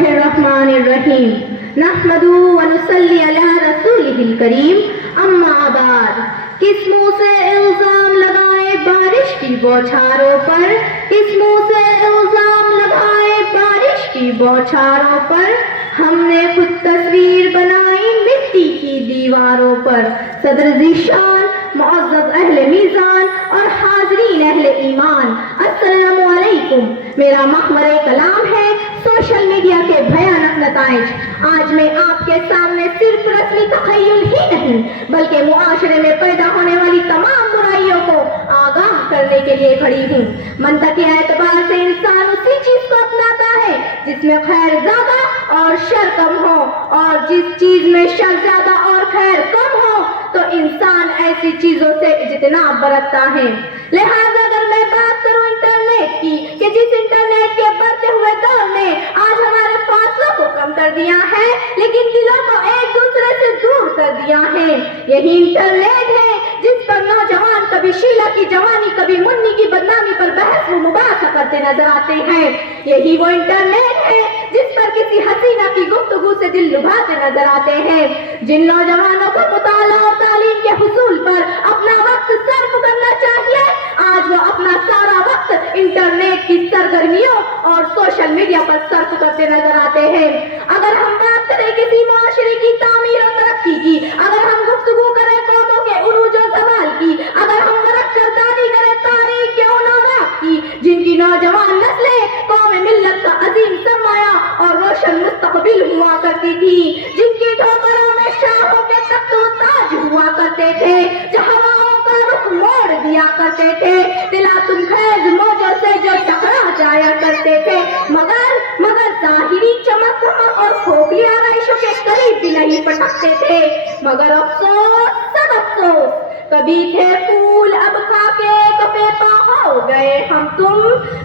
बिस्मिल्लाहिर्रहमानिर्रहीम नहमदुहु व नुसल्ली अला रसूलिहिल करीम अम्मा बाद। किस मुंह से इल्जाम लगाए बारिश की बौछारों पर, किस मुंह से इल्जाम लगाए बारिश की बौछारों पर, हमने खुद तस्वीर बनाई मिट्टी की दीवारों पर। सदर ज़ीशान, मुअज़्ज़ज़ अहले मीज़ान और हाज़रीन अहले ईमान, अस्सलामु अलैकुम। मेरा महवरे कलाम है सोशल मीडिया के भयानक नताइज। आज मैं आपके सामने सिर्फ रस्मी तख़य्युल ही नहीं बल्कि मुआशरे में पैदा होने वाली तमाम बुराइयों को आगाह करने के लिए खड़ी हूँ। मंतक़ी एतबार से इंसान उसी चीज को अपनाता है जिसमें खैर ज्यादा और शर कम हो, और जिस चीज में शर ज्यादा और खैर कम हो तो इंसान ऐसी चीजों से इज्तिनाब बरतता है। लिहाजा अगर मैं बात करूं इंटरनेट की, कि जिस इंटरनेट के बढ़ते हुए दौर ने आज हमारे फासलों को कम कर दिया है लेकिन दिलों को एक दूसरे से दूर कर दिया है, यही इंटरनेट है जिस पर नौजवान कभी शीला की जवानी कभी मुन्नी की बदनामी पर बहस व मुबाहसा करते नजर आते हैं। यही वो इंटरनेट है जिस पर किसी हसीना की गुफ्तगू से दिल लुभाते नजर आते हैं। जिन नौजवानों को मुताला और तालीम के हुसूल पर अपना वक्त सर्फ करना चाहिए, आज वो अपना सारा वक्त इंटरनेट की सरगर्मियों और सोशल मीडिया पर सर्फ करते नजर आते हैं। अगर हम बात करें किसी मुआशरे की तामीर और तरक्की की, अगर हम गुफ्तगू करें कौमों के उरूज और ज़वाल की, अगर हम करदारी करें तारीख के उन औराक की जिनकी नौजवान नस्लें कौम मिल्लत का अजीम सरमाया और रोशन मुस्तकबिल हुआ करती थी, जिनकी ठोकरों में शाहों के तख्त व ताज हुआ करते थे, जो हवाओं का रुख मोड़ दिया करते थे, दिला तुम खैज मौजों से जो टकरा जाया करते थे, मगर जाहिरी चमक और खोखली आराइशों के करीब भी नहीं पटकते थे। मगर अफसोस, सब अफसोस, कभी थे फूल अब खाके कपे पा हो गए हम तुम,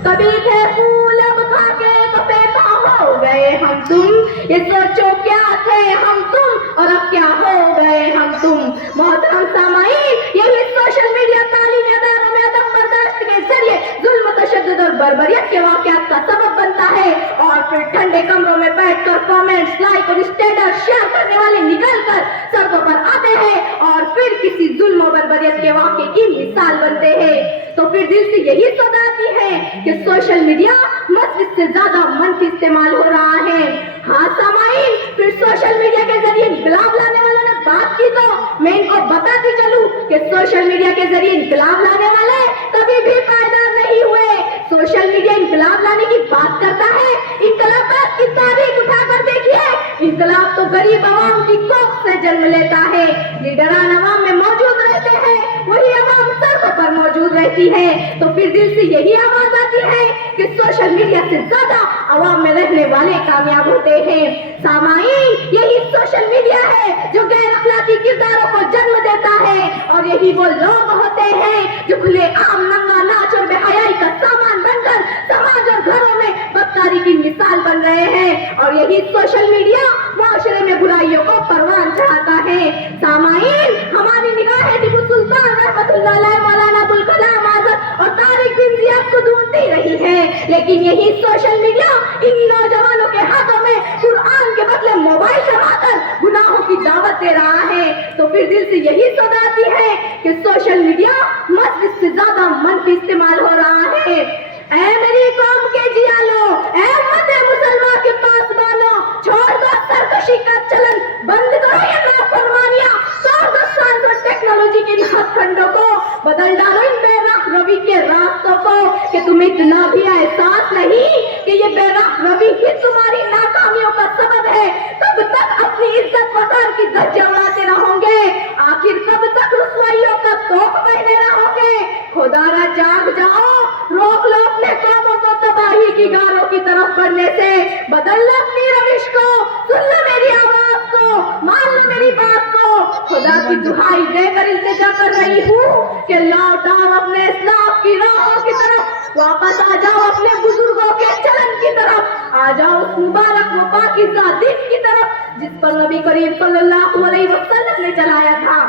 कभी थे फूल अब खाके कपे पा हो गए हम तुम, ये सोचो क्या थे हम तुम और अब क्या हो गए हम तुम। मोहतरम सामाईन, यही सोशल मीडिया तालीमी अदारों में अदम बर्दाश्त के जरिए जुल्म, तशद्दुद और बर्बरियत के वाक़यात का सबब बनता है, और फिर ठंडे कमरों में बैठकर कमेंट्स, लाइक और स्टेटस शेयर करने वाले निकलकर सड़कों पर आते हैं और फिर किसी जुल्म और बर्बरियत के वाक़े की मिसाल बनते हैं। तो फिर दिल से यही सदा आती है कि सोशल मीडिया मस्जिद से ज्यादा मनफी इस्तेमाल हो रहा है। हाँ सामाईन, फिर सोशल मीडिया के जरिए इनकलाब लाने वालों ने बात की तो मैं इनको बताती चलूं कि सोशल मीडिया के जरिए इनकलाब लाने वाले कभी भी पायदार नहीं हुए। सोशल मीडिया इनकलाब लाने की बात करता है, इनकलाबात की तारीख उठाकर देखिए, इनकलाब तो गरीब आवाम की कोख से जन्म लेता है। लीडरान आवाम में मौजूद रहते हैं, वही आवाम सड़कों पर मौजूद रहती है। तो फिर दिल से यही आवाज आती है कि सोशल मीडिया से ज्यादा आवाम में रहने वाले कामयाब होते हैं। सामाईन, यही सोशल मीडिया है जो गैर अखलाकी किरदारों को जन्म देता है, और यही वो लोग होते हैं जो खुले आम नंगा नाच और बेहयाई का सामान बनकर समाज और घरों में बदकारी की मिसाल बन रहे हैं, और यही सोशल मीडिया मुआशरे में बुराइयों को परवान चढ़ाता है। सामाईन, हमारी निगाहें टीपू सुल्तान रहमतुल्लाह अलैह, मौलाना अबुल कलाम आज़ाद और तारिक बिन ज़ियाद को ढूंढती रही है, लेकिन यही सोशल मीडिया इन नौजवानों के हाथों में कुरान के बदले मोबाइल लगाकर गुनाहों की दावत दे रहा है। तो फिर दिल से यही सदा आती है कि सोशल मीडिया मस्जिद से ज्यादा मनफी इस्तेमाल हो रहा है। ऐ मेरी कौम के जियालो, ऐ उम्मत मुसलमान के पासबानो, छोड़ दो सरकशी का चलन, बंद करो ये नाफरमानियां, तोड़ दो साइंस और टेक्नोलॉजी के इन हथकंडों को, बदल डालो इन बेराह रवि के रास्तों को, कि तुम्हें इतना भी एहसास नहीं कि ये बेराह रवि ही तुम्हारी नाकामियों का सबब है। कब तक अपनी इज्जत वकार की धज्जियां उड़ाते रहोगे? आखिर कब तक रुसवाइयों का तोप पहने रहोगे? खुदारा जाग जाओ, रोक लो अपने कौमों को तबाही की गारों की तरफ बढ़ने से, बदल लो अपनी रविश को, सुन लो मेरी आवाज को, मान लो मेरी बात को। खुदा की दुहाई देकर इल्तिजा कर रही हूँ कि लौट आओ अपने इस्लाम की राहों की तरफ, वापस आ जाओ अपने बुजुर्गों के चलन की तरफ, आ जाओ उस मुबारक व पाकीज़ा दीन की तरफ जिस पर नबी करीम सल्लल्लाहु अलैहि वसल्लम ने चलाया था।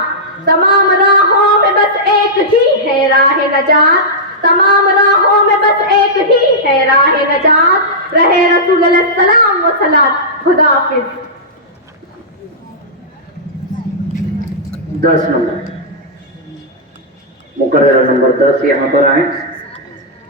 तमाम राहों में बस एक ही है राह नजात, تمام راہوں میں بس ایک ہی ہے راہ نجات، رہے رسول علیہ السلام و صلات۔ خدا حافظ۔ 10 نمبر مقررہ نمبر 10 یہاں پر آئیں۔